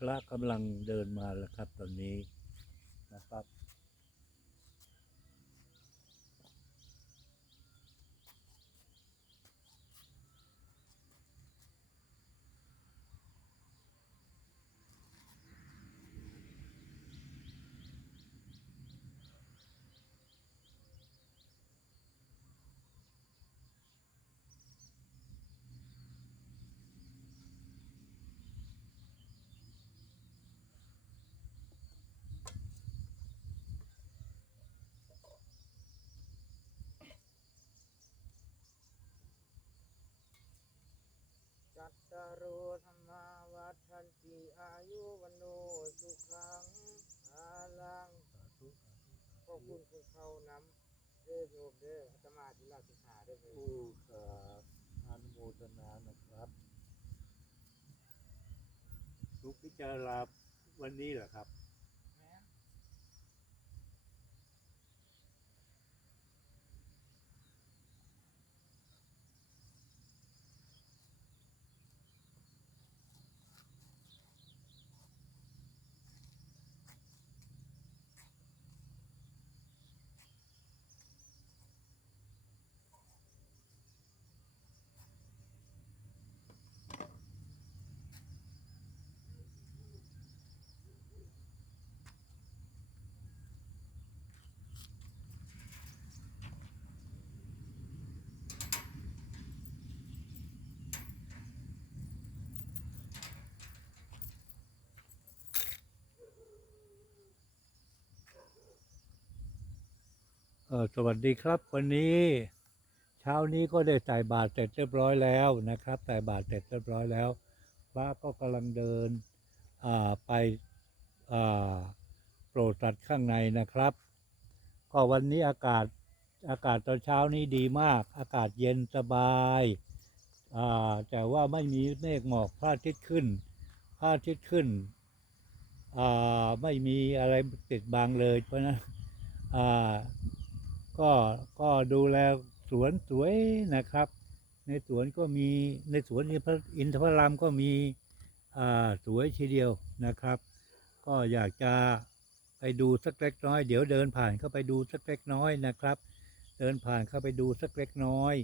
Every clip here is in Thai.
พระกำลังเดินมาแล้วครับตอนนี้นะครับ จัตตารโอธรรมาวัฏันติอายุวันโนสุขังอาลังขอ บุญคุณเขาน้ำเด้อโยมเด้ออาตมาที่ราชขาได้อเลยผู้กับอนุโมทนานะครับทุกพิจาราวันนี้เหรอครับ สวัสดีครับวันนี้เช้านี้ก็ได้ใส่บาตรเสร็จเรียบร้อยแล้วนะครับใส่บาตรเสร็จเรียบร้อยแล้ว พระก็กำลังเดินไปโปรดสัตว์ข้างในนะครับ ก็วันนี้อากาศอากาศตอนเช้านี้ดีมาก อากาศเย็นสบายาแต่ว่าไม่มีเมฆหมอกพระอาทิตย์ขึ้นพระอาทิตย์ขึ้นไม่มีอะไรปิดบังเลยเพราะฉะนั้น ก็ก็ดูแลสวนสวยนะครับ ในสวนก็มีในสวนอินทพอินทพรามก็มีสวยทีเดียวนะครับ ก็อยากจะไปดูสักเล็กน้อย เดี๋ยวเดินผ่านเข้าไปดูสักเล็กน้อยนะครับ เดินผ่านเข้าไปดูสักเล็กน้อย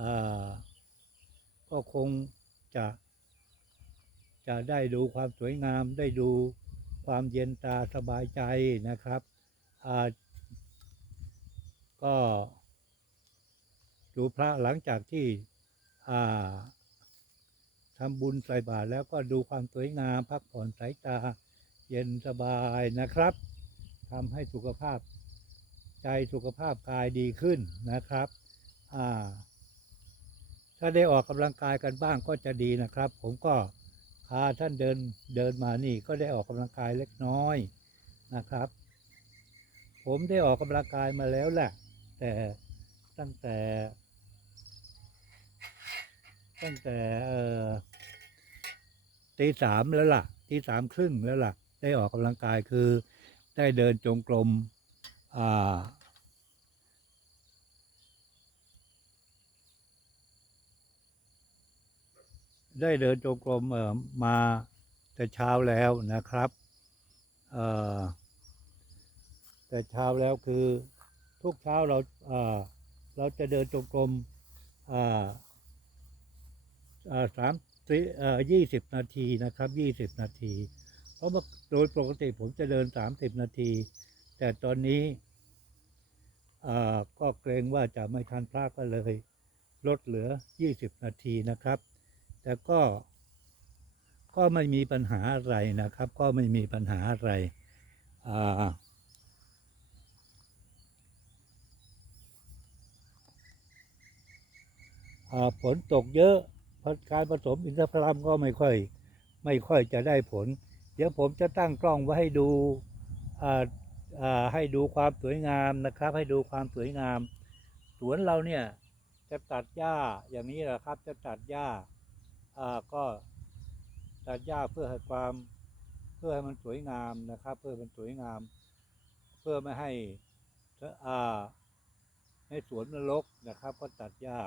อก็คงจะ จะได้ดูความสวยงามได้ดูความเย็นตาสบายใจนะครับอ่า ก็ดูพระหลังจากที่ทำบุญใส่บาตรแล้วก็ดูความสวยงามพักผ่อนสายตาเย็นสบายนะครับทำให้สุขภาพใจสุขภาพกายดีขึ้นนะครับ ถ้าได้ออกกำลังกายกันบ้างก็จะดีนะครับ ผมก็พาท่านเดินเดินมานี่ก็ได้ออกกำลังกายเล็กน้อยนะครับ ผมได้ออกกำลังกายมาแล้วแหละ แต่ตั้งแต่ ตั้งแต่เอ่อตีสามแล้วล่ะตีสามครึ่งแล้วล่ะ ได้ออกกำลังกายคือได้เดินจงกรมอ่าได้เดินจงกรมมาแต่เช้าแล้วนะครับแต่เช้าแล้วคือ ทุกเช้าเราเราจะเดินจงกรมสามยี่สิบนาทีนะครับยี่สิบนาที เพราะว่าโดยปกติผมจะเดินสามสิบนาที แต่ตอนนี้ก็เกรงว่าจะไม่ทันพระก็เลย ลดเหลือยี่สิบนาทีนะครับ แต่ก็ก็ไม่มีปัญหาอะไรนะครับ ก็ไม่มีปัญหาอะไรอ่า อ่า ฝนตกเยอะการผสมอินทผลัมก็ไม่ค่อย ไม่ค่อยจะได้ผล เดี๋ยวผมจะตั้งกล้องไว้ให้ดูให้ดูความสวยงามนะครับ ให้ดูความสวยงาม สวนเราเนี่ยจะตัดหญ้าอย่างนี้แหละครับ จะตัดหญ้าก็ตัดหญ้าเพื่อให้ความเพื่อให้มันสวยงามนะครับ เพื่อให้มันสวยงาม เพื่อไม่ให้ให้สวนมันรกนะครับ ก็ตัดหญ้า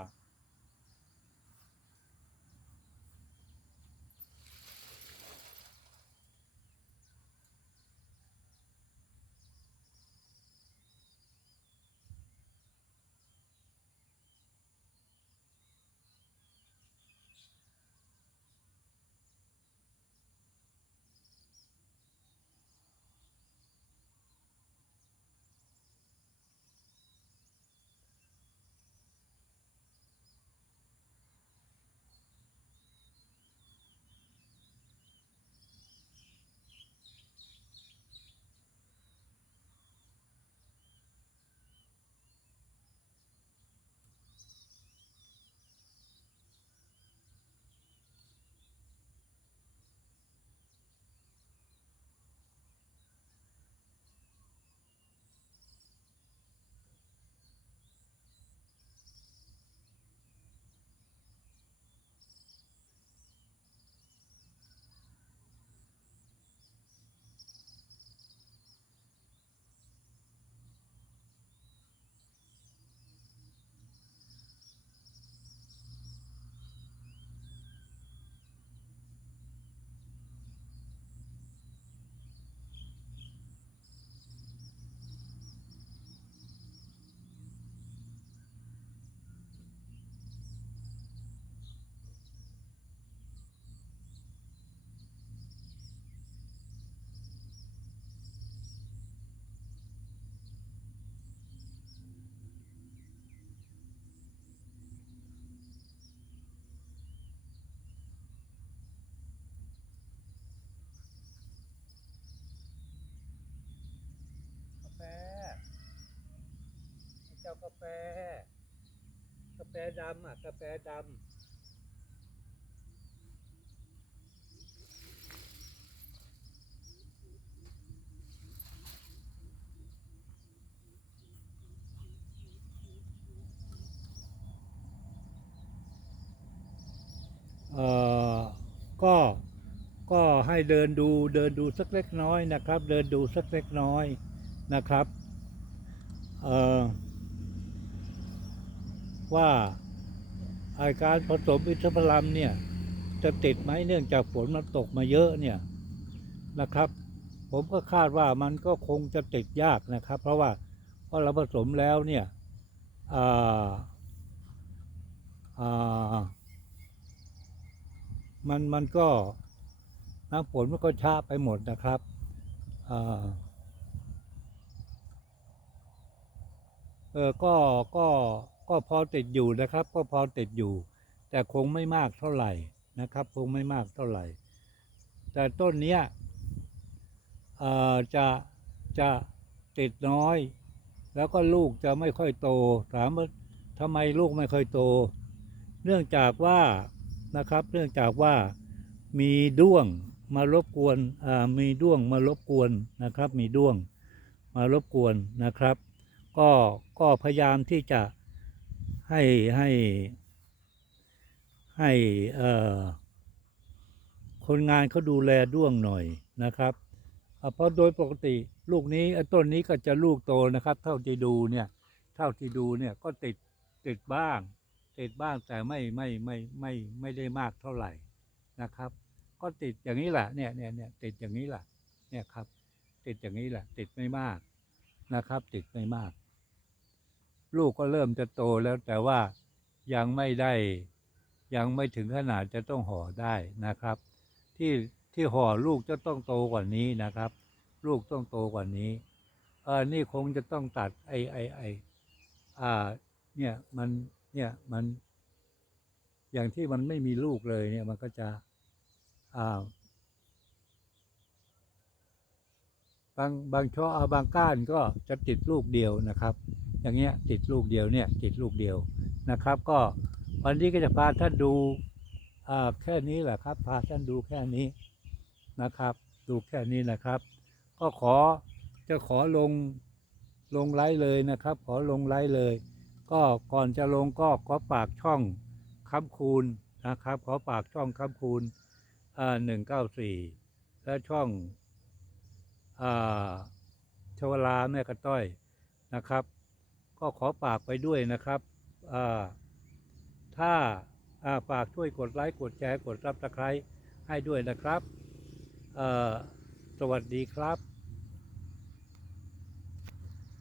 ดำอะกาแฟดำเอ่อก็ก็ให้เดินดูเดินดูสักเล็กน้อยนะครับ เดินดูสักเล็กน้อยนะครับเอ่อ ว่าอาการผสมอินทผลัมเนี่ยจะติดไหมเนื่องจากฝนมันตกมาเยอะเนี่ยนะครับ ผมก็คาดว่ามันก็คงจะติดยากนะครับ เพราะว่าพอเราผสมแล้วเนี่ยมันมันก็น้ำฝนมันก็ช้าไปหมดนะครับเออก็ก็ ก็พอติดอยู่นะครับ ก็พอติดอยู่ แต่คงไม่มากเท่าไหร่นะครับ คงไม่มากเท่าไหร่ แต่ต้นเนี้ยจะจะติดน้อย แล้วก็ลูกจะไม่ค่อยโต ถามว่าทำไมลูกไม่ค่อยโต เนื่องจากว่านะครับ เนื่องจากว่ามีด้วงมารบกวนมีด้วงมารบกวนนะครับ มีด้วงมารบกวนนะครับ ก็ก็พยายามที่จะ ให้ให้ให้เอ่อคนงานเขาดูแลด้วงหน่อยนะครับเพราะโดยปกติลูกนี้ต้นนี้ก็จะลูกโตนะครับ เท่าที่ดูเนี่ยเท่าที่ดูเนี่ยก็ติดติดบ้าง ติดบ้างแต่ไม่ไม่ไม่ไม่ไม่ได้มากเท่าไหร่นะครับ ก็ติดอย่างนี้แหละเนี่ยเนี่ยเนี่ยติดอย่างนี้แหละเนี่ยครับ ติดอย่างนี้แหละติดไม่มากนะครับ ติดไม่มาก ลูกก็เริ่มจะโตแล้วแต่ว่ายังไม่ได้ยังไม่ถึงขนาดจะต้องห่อได้นะครับ ที่ที่ห่อลูกจะต้องโตกว่านี้นะครับ ลูกต้องโตกว่านี้เออนี่คงจะต้องตัดไอไอไออ่าเนี่ยมันเนี่ยมัน อย่างที่มันไม่มีลูกเลยเนี่ยมันก็จะอ่าบางบางช่ออาบางก้านก็จะติดลูกเดียวนะครับ อย่างเงี้ยติดลูกเดียวเนี่ยติดลูกเดียวนะครับ ก็วันนี้ก็จะพาท่านดูอ่าแค่นี้แหละครับ พาท่านดูแค่นี้นะครับ ดูแค่นี้นะครับ ก็ขอจะขอลงลงไลฟ์เลยนะครับ ขอลงไลฟ์เลย ก็ก่อนจะลงก็ขอฝากช่องค้ำคูณนะครับ ขอฝากช่องค้ำคูณอ่าหนึ่งเก้าสี่และช่องอ่าชวลาแม่กระต้อยนะครับ ก็ขอฝากไปด้วยนะครับถ้าฝากช่วยกดไลค์กดแชร์กดซับสไคร้ให้ด้วยนะครับ สวัสดีครับ